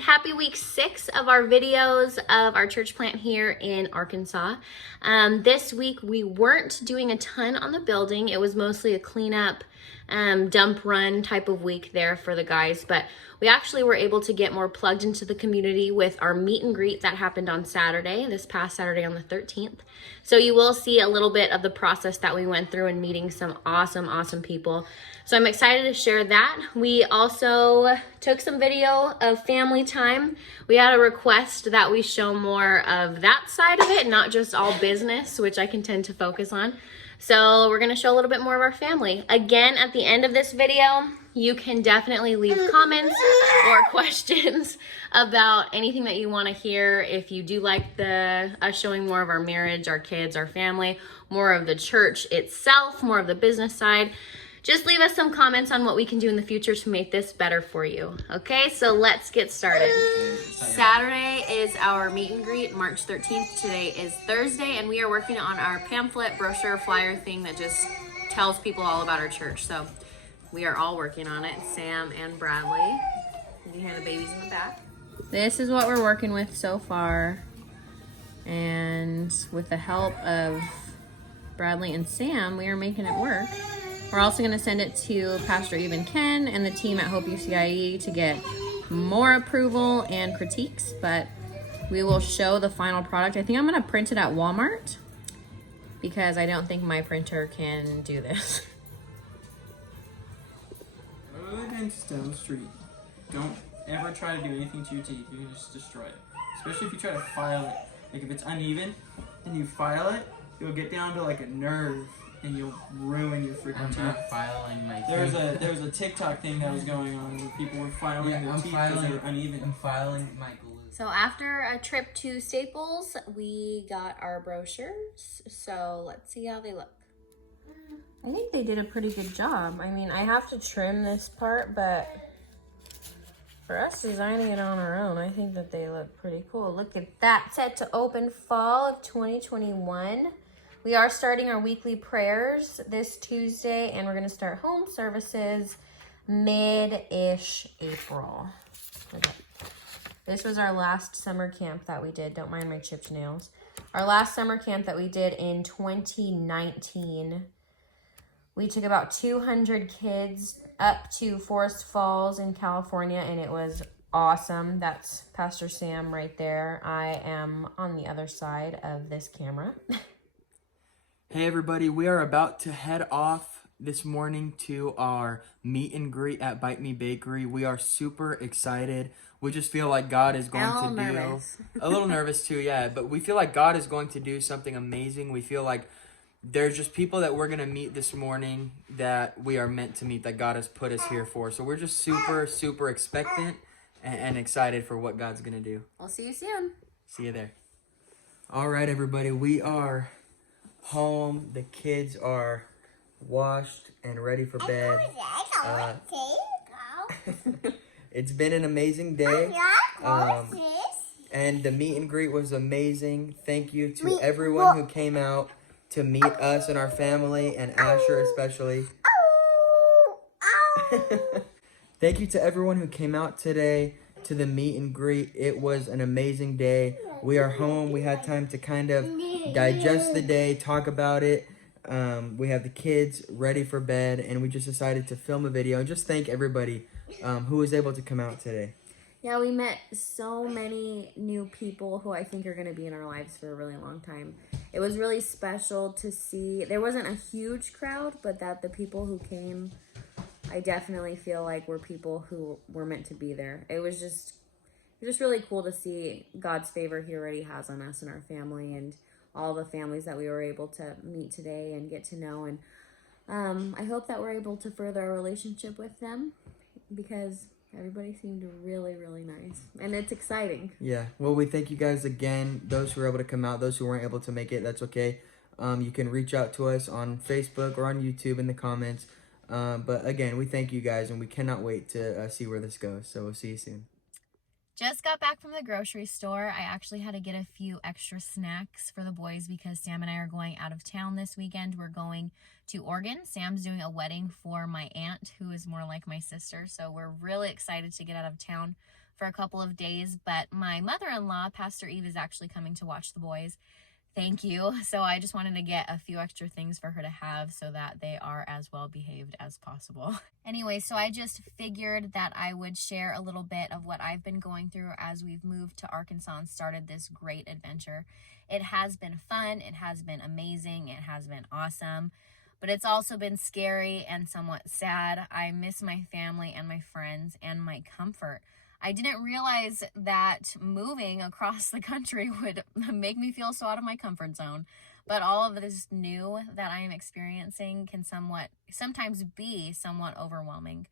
happy week 6 of our videos of our church plant here in Arkansas. This week we weren't doing a ton on the building. It was mostly a cleanup, dump run type of week there for the guys, but we actually were able to get more plugged into the community with our meet and greet that happened on Saturday, this past Saturday on the 13th. So you will see a little bit of the process that we went through in meeting some awesome people. So I'm excited to share that. We also took some video of family time. We had a request that we show more of that side of it, not just all business, which I can tend to focus on. So we're gonna show a little bit more of our family. Again, at the end of this video, you can definitely leave comments or questions about anything that you want to hear. If you do like us showing more of our marriage, our kids, our family, more of the church itself, more of the business side, just leave us some comments on what we can do in the future to make this better for you. Okay, so let's get started. Saturday is our meet and greet, March 13th. Today is Thursday, and we are working on our pamphlet, brochure, flyer thing that just tells people all about our church. So we are all working on it, Sam and Bradley. You can hear the babies in the back. This is what we're working with so far. And with the help of Bradley and Sam, we are making it work. We're also going to send it to Pastor Eben Ken and the team at Hope UCIE to get more approval and critiques, but we will show the final product. I think I'm going to print it at Walmart because I don't think my printer can do this. Just down the street. Don't ever try to do anything to your teeth. You can just destroy it. Especially if you try to file it. Like if it's uneven and you file it, it'll get down to like a nerve and you'll ruin your freaking teeth. I'm not filing my teeth. There was a TikTok thing that was going on where people were filing their teeth because they were uneven. I'm filing my glue. So after a trip to Staples, we got our brochures. So let's see how they look. I think they did a pretty good job. I mean, I have to trim this part, but for us designing it on our own, I think that they look pretty cool. Look at that. Set to open fall of 2021. We are starting our weekly prayers this Tuesday, and we're going to start home services mid-ish April. This was our last summer camp that we did. Don't mind my chipped nails. Our last summer camp that we did in 2019. We took about 200 kids up to Forest Falls in California, and it was awesome. That's Pastor Sam right there. I am on the other side of this camera. Hey everybody, we are about to head off this morning to our meet and greet at Bite Me Bakery. We are super excited. We just feel like God is going to do... A little nervous too, yeah. But we feel like God is going to do something amazing. We feel like there's just people that we're going to meet this morning that we are meant to meet, that God has put us here for. So we're just super expectant and excited for what God's going to do. I'll see you soon. See you there. All right, everybody. We are home. The kids are washed and ready for bed. It's been an amazing day. And the meet and greet was amazing. Thank you to everyone who came out to meet us and our family, and Asher especially. Thank you to everyone who came out today to the meet and greet. It was an amazing day. We are home. We had time to kind of digest the day, talk about it. We have the kids ready for bed, and we just decided to film a video and just thank everybody who was able to come out today. Yeah, we met so many new people who I think are going to be in our lives for a really long time. It was really special to see. There wasn't a huge crowd, but that the people who came, I definitely feel like were people who were meant to be there. It was just really cool to see God's favor He already has on us and our family, and all the families that we were able to meet today and get to know. And I hope that we're able to further our relationship with them, because everybody seemed really nice, and it's exciting. Yeah, well, we thank you guys again. Those who were able to come out, those who weren't able to make it, that's okay. You can reach out to us on Facebook or on YouTube in the comments. But again, we thank you guys, and we cannot wait to see where this goes. So we'll see you soon. Just got back from the grocery store. I actually had to get a few extra snacks for the boys because Sam and I are going out of town this weekend. We're going to Oregon. Sam's doing a wedding for my aunt, who is more like my sister. So we're really excited to get out of town for a couple of days, but my mother-in-law, Pastor Eve, is actually coming to watch the boys. Thank you. So I just wanted to get a few extra things for her to have so that they are as well behaved as possible. Anyway, so I just figured that I would share a little bit of what I've been going through as we've moved to Arkansas and started this great adventure. It has been fun. It has been amazing. It has been awesome. But it's also been scary and somewhat sad. I miss my family and my friends and my comfort. I didn't realize that moving across the country would make me feel so out of my comfort zone. But all of this new that I am experiencing can sometimes be somewhat overwhelming.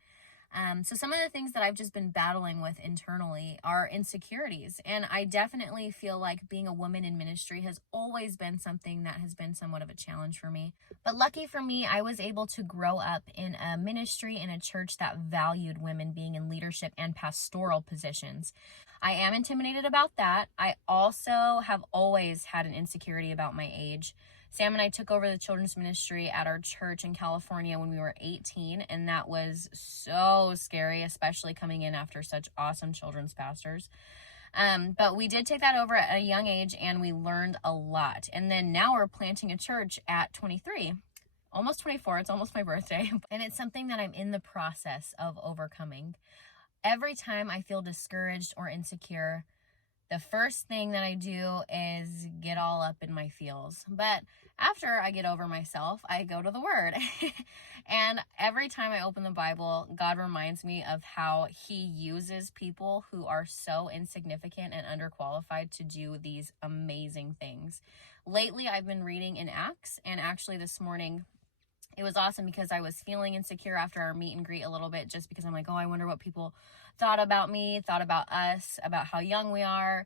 So some of the things that I've just been battling with internally are insecurities. And I definitely feel like being a woman in ministry has always been something that has been somewhat of a challenge for me. But lucky for me, I was able to grow up in a ministry in a church that valued women being in leadership and pastoral positions. I am intimidated about that. I also have always had an insecurity about my age. Sam and I took over the children's ministry at our church in California when we were 18, and that was so scary, especially coming in after such awesome children's pastors. But we did take that over at a young age, and we learned a lot. And then now we're planting a church at 23, almost 24. It's almost my birthday, and it's something that I'm in the process of overcoming. Every time I feel discouraged or insecure, the first thing that I do is get all up in my feels. But after I get over myself, I go to the Word. And every time I open the Bible, God reminds me of how He uses people who are so insignificant and underqualified to do these amazing things. Lately, I've been reading in Acts, and actually this morning, it was awesome because I was feeling insecure after our meet and greet a little bit, just because I'm like, oh, I wonder what people thought about me, thought about us, about how young we are.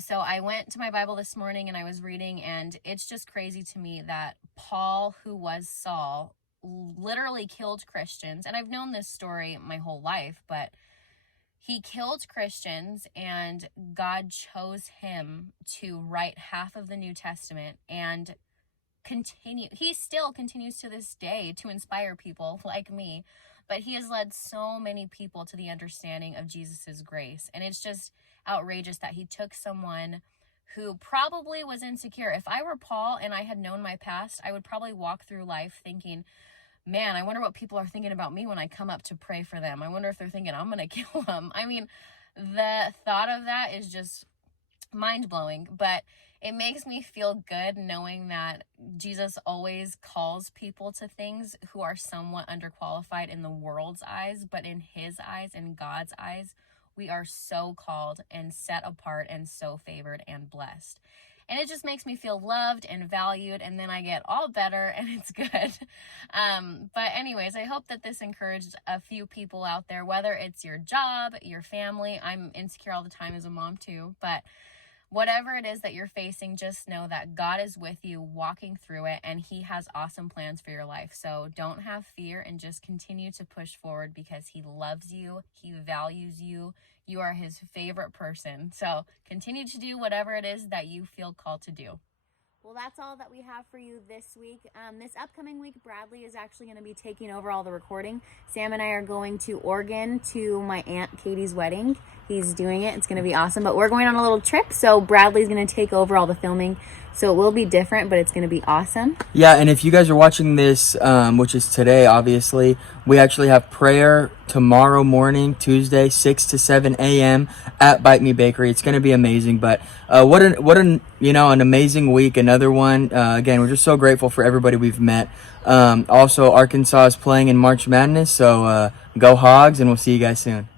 So I went to my Bible this morning and I was reading, and it's just crazy to me that Paul, who was Saul, literally killed Christians. And I've known this story my whole life, but he killed Christians, and God chose him to write half of the New Testament and he still continues to this day to inspire people like me, but he has led so many people to the understanding of Jesus's grace. And it's just outrageous that he took someone who probably was insecure. If I were Paul and I had known my past, I would probably walk through life thinking, man, I wonder what people are thinking about me when I come up to pray for them. I wonder if they're thinking I'm going to kill them. I mean, the thought of that is just mind-blowing, but it makes me feel good knowing that Jesus always calls people to things who are somewhat underqualified in the world's eyes, but in His eyes, in God's eyes, we are so called and set apart and so favored and blessed. And it just makes me feel loved and valued, and then I get all better, and it's good. But anyways, I hope that this encouraged a few people out there, whether it's your job, your family. I'm insecure all the time as a mom too, but whatever it is that you're facing, just know that God is with you walking through it, and He has awesome plans for your life. So don't have fear and just continue to push forward because He loves you. He values you. You are His favorite person. So continue to do whatever it is that you feel called to do. Well, that's all that we have for you this week. This upcoming week, Bradley is actually going to be taking over all the recording. Sam and I are going to Oregon to my Aunt Katie's wedding. He's doing it. It's going to be awesome. But we're going on a little trip, so Bradley's going to take over all the filming. So it will be different, but it's going to be awesome. Yeah, and if you guys are watching this, which is today, obviously, we actually have prayer tomorrow morning, Tuesday, 6 to 7 a.m. at Bite Me Bakery. It's going to be amazing. But what an amazing week. Another one. Again, we're just so grateful for everybody we've met. Also, Arkansas is playing in March Madness, so go Hogs, and we'll see you guys soon.